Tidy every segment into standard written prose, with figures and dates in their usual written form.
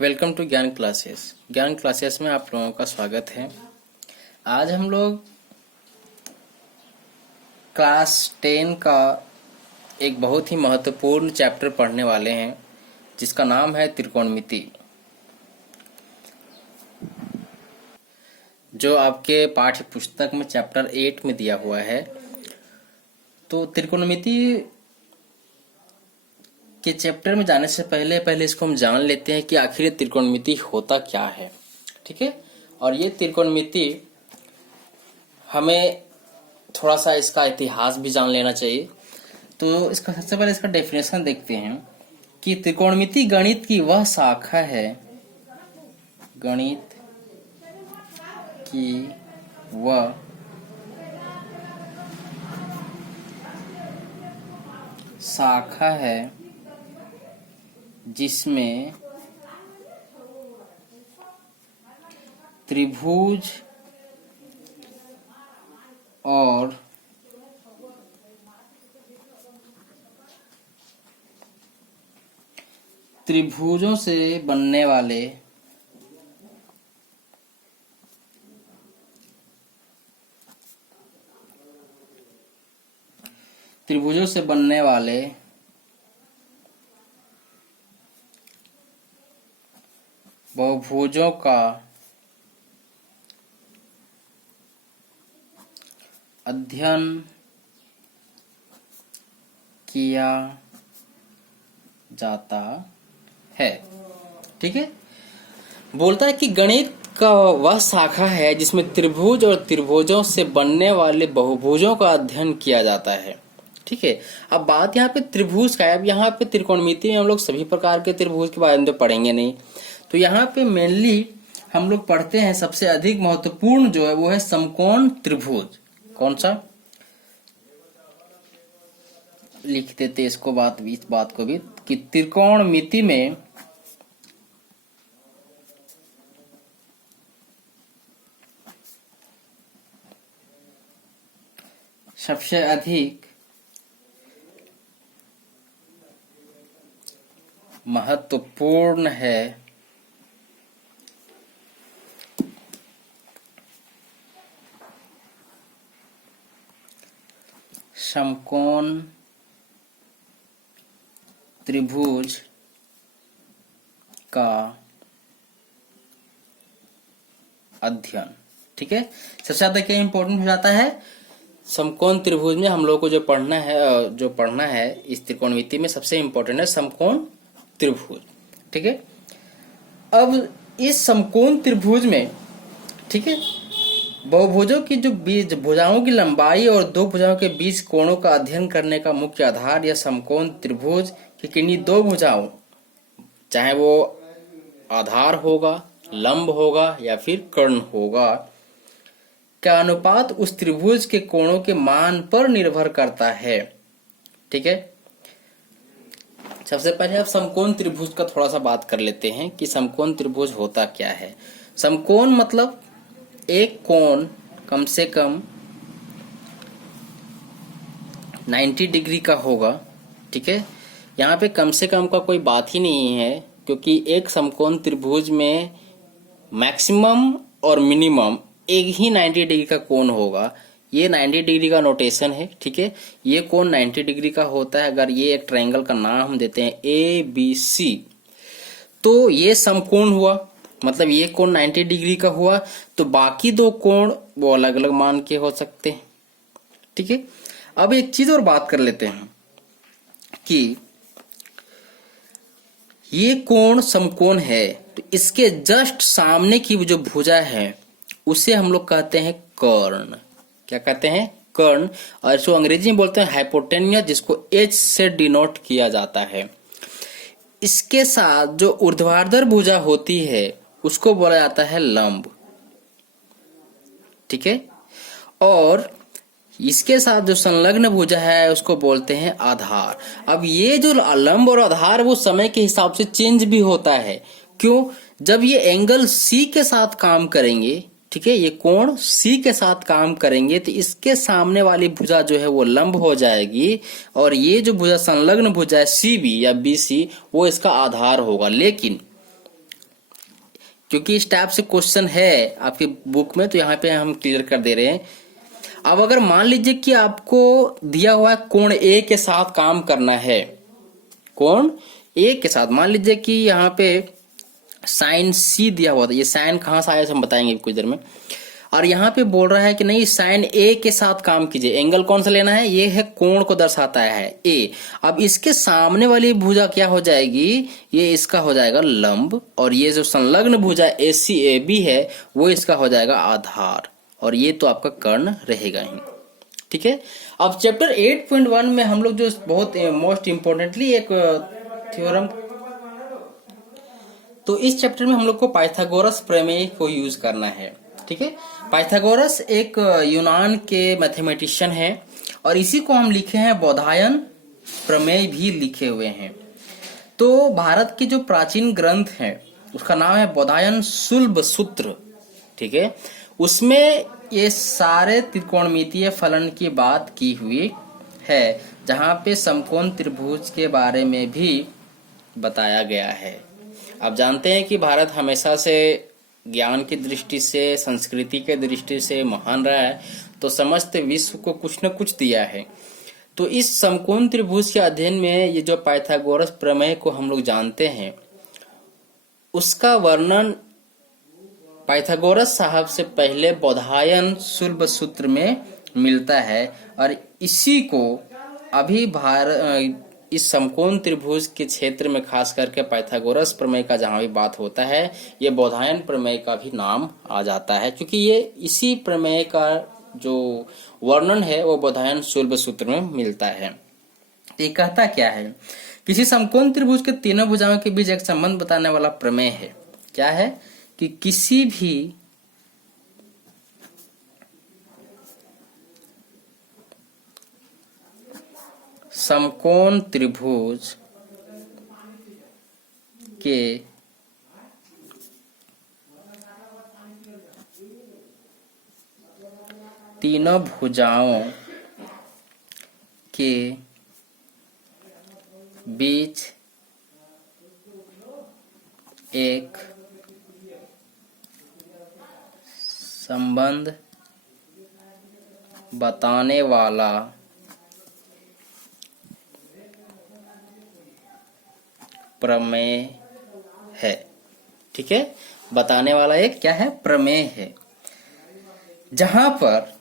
Welcome to ज्ञान classes. ज्ञान classes में आप लोगों का स्वागत है। आज हम लोग क्लास 10 का एक बहुत ही महत्वपूर्ण चैप्टर पढ़ने वाले हैं जिसका नाम है त्रिकोणमिति, जो आपके पाठ्य पुस्तक में चैप्टर 8 में दिया हुआ है। तो त्रिकोणमिति के चैप्टर में जाने से पहले इसको हम जान लेते हैं कि आखिर ये त्रिकोणमिति होता क्या है। ठीक है, और ये त्रिकोणमिति हमें थोड़ा सा इसका इतिहास भी जान लेना चाहिए। तो इसका सबसे पहले इसका डेफिनेशन देखते हैं कि त्रिकोणमिति गणित की वह शाखा है, गणित की वह शाखा है जिसमें त्रिभुज और त्रिभुजों से बनने वाले बहुभुजों का अध्ययन किया जाता है। ठीक है, बोलता है कि गणित का वह शाखा है जिसमें त्रिभुज और त्रिभुजों से बनने वाले बहुभुजों का अध्ययन किया जाता है। ठीक है, अब बात यहाँ पे त्रिभुज का है। अब यहाँ पे त्रिकोणमिति में हम लोग सभी प्रकार के त्रिभुज के बारे में तो पढ़ेंगे नहीं, तो यहाँ पे मेनली हम लोग पढ़ते हैं सबसे अधिक महत्वपूर्ण जो है वो है समकोण त्रिभुज। कौन सा, लिख देते इसको, इस बात को भी, कि त्रिकोणमिति में सबसे अधिक महत्वपूर्ण है समकोण त्रिभुज का अध्ययन। ठीक है, सबसे ज्यादा क्या इंपॉर्टेंट हो जाता है, समकोण त्रिभुज में हम लोग को जो पढ़ना है इस त्रिकोणमिति में सबसे इंपॉर्टेंट है समकोण त्रिभुज। ठीक है, अब इस समकोण त्रिभुज में, ठीक है, बहुभुजों की जो बीच भुजाओं की लंबाई और दो भुजाओं के बीच कोणों का अध्ययन करने का मुख्य आधार यह समकोण त्रिभुज की किन्हीं दो भुजाओं, चाहे वो आधार होगा, लंब होगा या फिर कर्ण होगा, का अनुपात उस त्रिभुज के कोणों के मान पर निर्भर करता है। ठीक है, सबसे पहले आप समकोण त्रिभुज का थोड़ा सा बात कर लेते हैं कि समकोण त्रिभुज होता क्या है। समकोण मतलब एक कोण कम से कम 90 डिग्री का होगा। ठीक है, यहाँ पे कम से कम का कोई बात ही नहीं है, क्योंकि एक समकोण त्रिभुज में मैक्सिमम और मिनिमम एक ही 90 डिग्री का कोण होगा। ये 90 डिग्री का नोटेशन है। ठीक है, ये कोण 90 डिग्री का होता है। अगर ये एक ट्रायंगल का नाम हम देते हैं ABC, तो ये समकोण हुआ, मतलब ये कोण 90 डिग्री का हुआ, तो बाकी दो कोण वो अलग अलग मान के हो सकते हैं। ठीक है, अब एक चीज और बात कर लेते हैं कि ये कोण समकोण है, तो इसके जस्ट सामने की जो भुजा है उसे हम लोग कहते हैं कर्ण। क्या कहते हैं, कर्ण। और इसको अंग्रेजी में बोलते हैं हाइपोटेन्यूस, जिसको H से डिनोट किया जाता है। इसके साथ जो ऊर्ध्वाधर भुजा होती है उसको बोला जाता है लंब। ठीक है, और इसके साथ जो संलग्न भुजा है उसको बोलते हैं आधार। अब ये जो लंब और आधार वो समय के हिसाब से चेंज भी होता है। क्यों, जब ये एंगल C के साथ काम करेंगे, ठीक है, ये कोण C के साथ काम करेंगे, तो इसके सामने वाली भुजा जो है वो लंब हो जाएगी, और ये जो भुजा संलग्न भुजा है CB या BC वो इसका आधार होगा। लेकिन क्योंकि इस टाइप से क्वेश्चन है आपकी बुक में, तो यहाँ पे हम क्लियर कर दे रहे हैं। अब अगर मान लीजिए कि आपको दिया हुआ है कोण ए के साथ काम करना है, कोण ए के साथ, मान लीजिए कि यहाँ पे साइन सी दिया हुआ था, ये साइन कहाँ से आया हम बताएंगे कुछ देर में। और यहाँ पे बोल रहा है कि नहीं साइन ए के साथ काम कीजिए, एंगल कौन सा लेना है, ये है कोण को दर्शाता है ए। अब इसके सामने वाली भुजा क्या हो जाएगी, ये इसका हो जाएगा लंब, और ये जो संलग्न भुजा ए सी ए बी है वो इसका हो जाएगा आधार, और ये तो आपका कर्ण रहेगा ही। ठीक है, अब चैप्टर 8.1 में हम लोग जो बहुत मोस्ट इंपोर्टेंटली एक थ्योरम, तो इस चैप्टर में हम लोग को पाइथागोरस प्रमेय को यूज करना है। ठीक है, पाइथागोरस एक यूनान के मैथमेटिशियन है, और इसी को हम लिखे हैं बोधायन प्रमेय भी लिखे हुए हैं। तो भारत के जो प्राचीन ग्रंथ है उसका नाम है बोधायन सुलभ सूत्र। ठीक है, उसमें ये सारे त्रिकोणमितीय फलन की बात की हुई है, जहां पे समकोण त्रिभुज के बारे में भी बताया गया है। आप जानते हैं कि भारत हमेशा से ज्ञान की दृष्टि से, संस्कृति के दृष्टि से महान रहा है, तो समस्त विश्व को कुछ न कुछ दिया है। तो इस समकोण त्रिभुज के अध्ययन में ये जो पाइथागोरस प्रमेय को हम लोग जानते हैं, उसका वर्णन पाइथागोरस साहब से पहले बोधायन सुलभ सूत्र में मिलता है, और इसी को अभी इस समकोण त्रिभुज के क्षेत्र में खास करके पाइथागोरस प्रमेय का जहां भी बात होता है, ये बोधायन प्रमेय का भी नाम आ जाता है, क्योंकि ये इसी प्रमेय का जो वर्णन है वो बोधायन सुलभ सूत्र में मिलता है। ये कहता क्या है, किसी समकोण त्रिभुज के तीनों भुजाओं के बीच एक संबंध बताने वाला प्रमेय है। क्या है कि किसी भी समकोण त्रिभुज के तीनों भुजाओं के बीच एक संबंध बताने वाला प्रमेय है। ठीक है, बताने वाला एक क्या है, प्रमेय है, जहां पर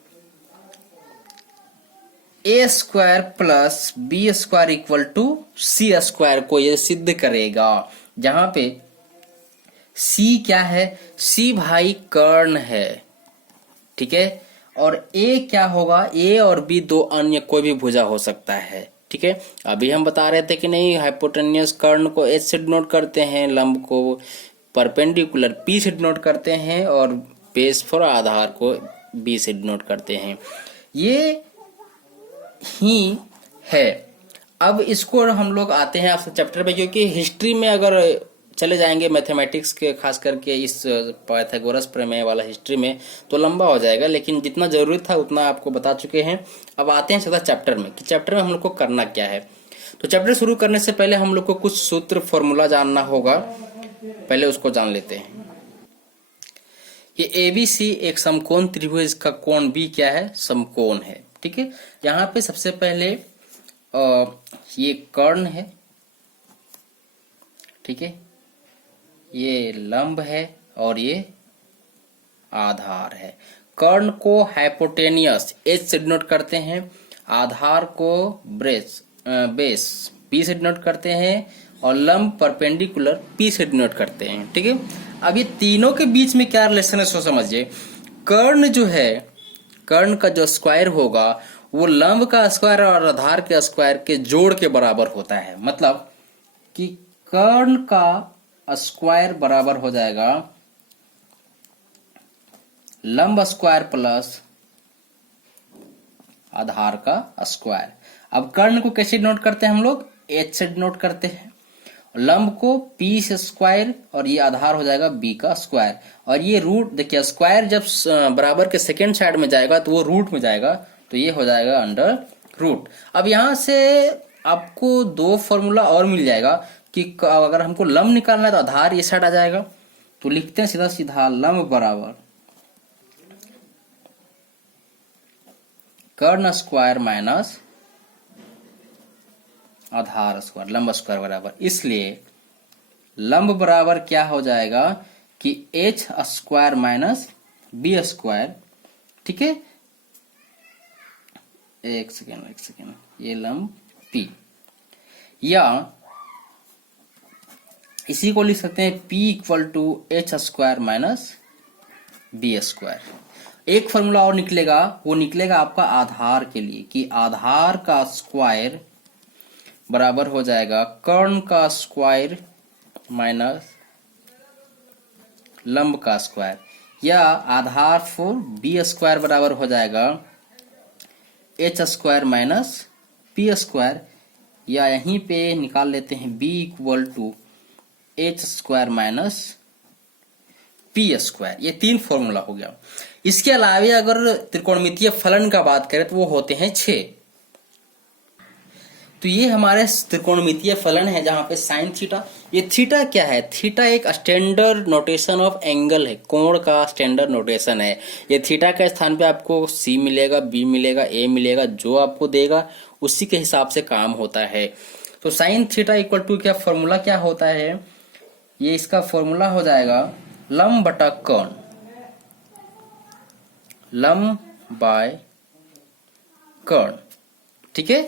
A square plus B square equal to C square को ये सिद्ध करेगा। जहां पे सी क्या है, सी भाई कर्ण है। ठीक है, और ए क्या होगा, ए और बी दो अन्य कोई भी भुजा हो सकता है। ठीक है, अभी हम बता रहे थे कि नहीं हाइपोटेनियस कर्ण को एच से डिनोट करते हैं, लंब को परपेंडिकुलर पी से डिनोट करते हैं, और बेस फॉर आधार को बी से डिनोट करते हैं। ये ही है। अब इसको हम लोग आते हैं आपसे चैप्टर पे, क्योंकि हिस्ट्री में अगर चले जाएंगे मैथमेटिक्स के खास करके इस पाइथागोरस प्रमेय वाला हिस्ट्री में तो लंबा हो जाएगा, लेकिन जितना जरूरी था उतना आपको बता चुके हैं। अब आते हैं सीधा चैप्टर में कि चैप्टर में हम लोग को करना क्या है। तो चैप्टर शुरू करने से पहले हम लोग को कुछ सूत्र फॉर्मूला जानना होगा, पहले उसको जान लेते हैं। ये एबीसी एक समकोण त्रिभुज का कोण बी क्या है, समकोण है। ठीक है, यहाँ पे सबसे पहले ये कर्ण है। ठीक है, ये लंब है और ये आधार है। कर्ण को हाइपोटेनियस एच से डिनोट करते हैं, आधार को बेस पी से डिनोट करते हैं, और लंब परपेंडिकुलर पी से डिनोट करते हैं। ठीक है, अब ये तीनों के बीच में क्या रिलेशन है सो समझिए। कर्ण जो है, कर्ण का जो स्क्वायर होगा वो लंब का स्क्वायर और आधार के स्क्वायर के जोड़ के बराबर होता है। मतलब कि कर्ण का स्क्वायर बराबर हो जाएगा लंब स्क्वायर प्लस आधार का स्क्वायर। अब कर्ण को कैसे डिनोट करते हैं हम लोग, एच से डिनोट करते हैं, लंब को पी से स्क्वायर, और ये आधार हो जाएगा बी का स्क्वायर। और ये रूट देखिए, स्क्वायर जब बराबर के सेकेंड साइड में जाएगा तो वो रूट में जाएगा, तो ये हो जाएगा अंडर रूट। अब यहां से आपको दो फॉर्मूला और मिल जाएगा कि अगर हमको लंब निकालना है तो आधार ये साइड आ जाएगा, तो लिखते हैं सीधा सीधा लंब बराबर कर्ण स्क्वायर माइनस आधार स्क्वायर, लंब स्क्वायर बराबर, इसलिए लंब बराबर क्या हो जाएगा कि H square minus B square. ठीक है, एक सेकेंड, ये लंब पी, या इसी को लिख सकते हैं P equal to H square minus B square. एक फॉर्मूला और निकलेगा, वो निकलेगा आपका आधार के लिए कि आधार का स्क्वायर बराबर हो जाएगा कर्ण का स्क्वायर माइनस लंब का स्क्वायर, या आधार फॉर बी स्क्वायर बराबर हो जाएगा H square minus P square, या यहीं पे निकाल लेते हैं B equal to H square minus P square. ये तीन फॉर्मूला हो गया। इसके अलावा अगर त्रिकोणमितीय फलन का बात करें तो वो होते हैं 6। तो ये हमारे त्रिकोणमितीय फलन है जहां पे साइन थीटा, ये थीटा क्या है, थीटा एक स्टैंडर्ड नोटेशन ऑफ एंगल है, कोण का स्टैंडर्ड नोटेशन है। ये थीटा के स्थान पे आपको सी मिलेगा, बी मिलेगा, ए मिलेगा, जो आपको देगा उसी के हिसाब से काम होता है। तो साइन थीटा इक्वल टू क्या फॉर्मूला क्या होता है, ये इसका फॉर्मूला हो जाएगा लंब बटा कर्ण, लंब बाय कर्ण। ठीक है,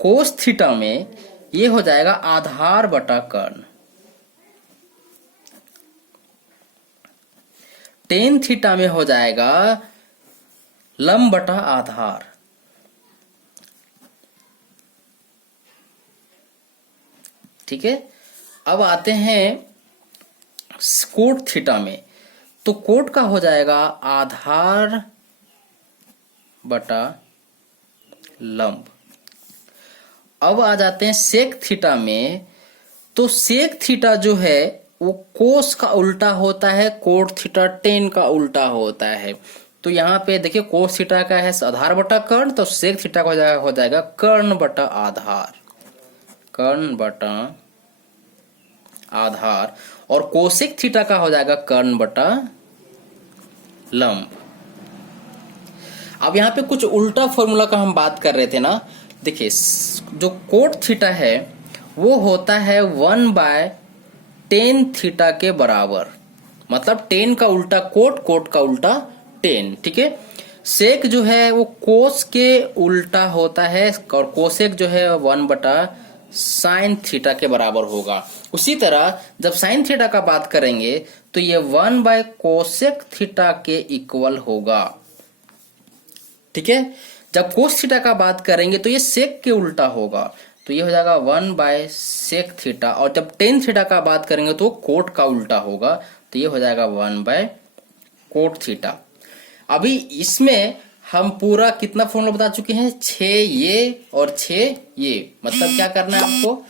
कोस थीटा में ये हो जाएगा आधार बटा कर्ण, टेन थीटा में हो जाएगा लंब बटा आधार, ठीक है। अब आते हैं कोट थीटा में, तो कोट का हो जाएगा आधार बटा लंब। अब आ जाते हैं सेक थीटा में, तो सेक थीटा जो है वो कोस का उल्टा होता है, कोट थीटा टेन का उल्टा होता है। तो यहाँ पे देखिए कोस थीटा का है आधार बटा कर्ण, तो सेक थीटा का हो जाएगा कर्ण बटा आधार, कर्ण बटा आधार, और कोसेक थीटा का हो जाएगा कर्ण बटा लंब। अब यहाँ पे कुछ उल्टा फॉर्मूला का हम बात कर रहे थे ना, देखिए जो कोट थीटा है वो होता है 1/10 थीटा के बराबर, मतलब 10 का उल्टा कोट, कोट का उल्टा 10। ठीक है, सेक जो है वो कोस के उल्टा होता है, और कोसेक जो है 1/sin थीटा के बराबर होगा। उसी तरह जब साइन थीटा का बात करेंगे तो ये 1/कोसेक थीटा के इक्वल होगा। ठीक है, जब कोस थीटा का बात करेंगे तो ये सेक के उल्टा होगा, तो ये हो जाएगा 1/सेक थीटा, और जब टेन थीटा का बात करेंगे तो कोट का उल्टा होगा, तो ये हो जाएगा 1/कोट थीटा। अभी इसमें हम पूरा कितना फॉर्मूला बता चुके हैं, 6 ये और 6 ये। मतलब क्या करना है आपको,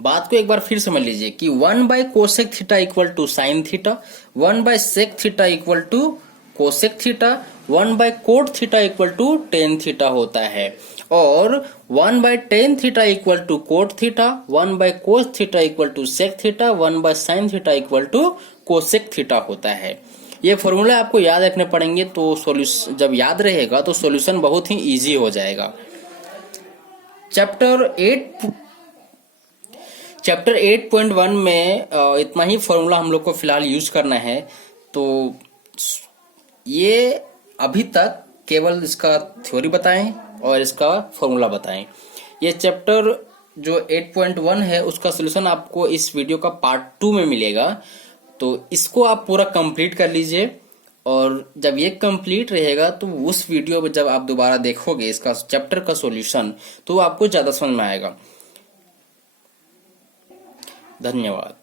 बात को एक बार फिर समझ लीजिए कि one by cosec theta equal to sine theta, one by sec theta equal to cosec theta, one by cot theta equal to tan theta होता है, और 1/10 theta equal to cot theta, one by cos theta equal to sec theta, one by sine theta equal to cosec theta होता है। ये formula आपको याद रखने पड़ेंगे, तो सॉल्यूशन जब याद रहेगा तो सॉल्यूशन बहुत ही इजी हो जाएगा। चैप्टर 8.1 में इतना ही फॉर्मूला हम लोग को फिलहाल यूज करना है। तो ये अभी तक केवल इसका थ्योरी बताएं और इसका फॉर्मूला बताएं। ये चैप्टर जो 8.1 है उसका सॉल्यूशन आपको इस वीडियो का पार्ट 2 में मिलेगा, तो इसको आप पूरा कंप्लीट कर लीजिए, और जब ये कंप्लीट रहेगा तो उस वीडियो में जब आप दोबारा देखोगे इसका चैप्टर का सॉल्यूशन तो आपको ज्यादा समझ में आएगा। धन्यवाद।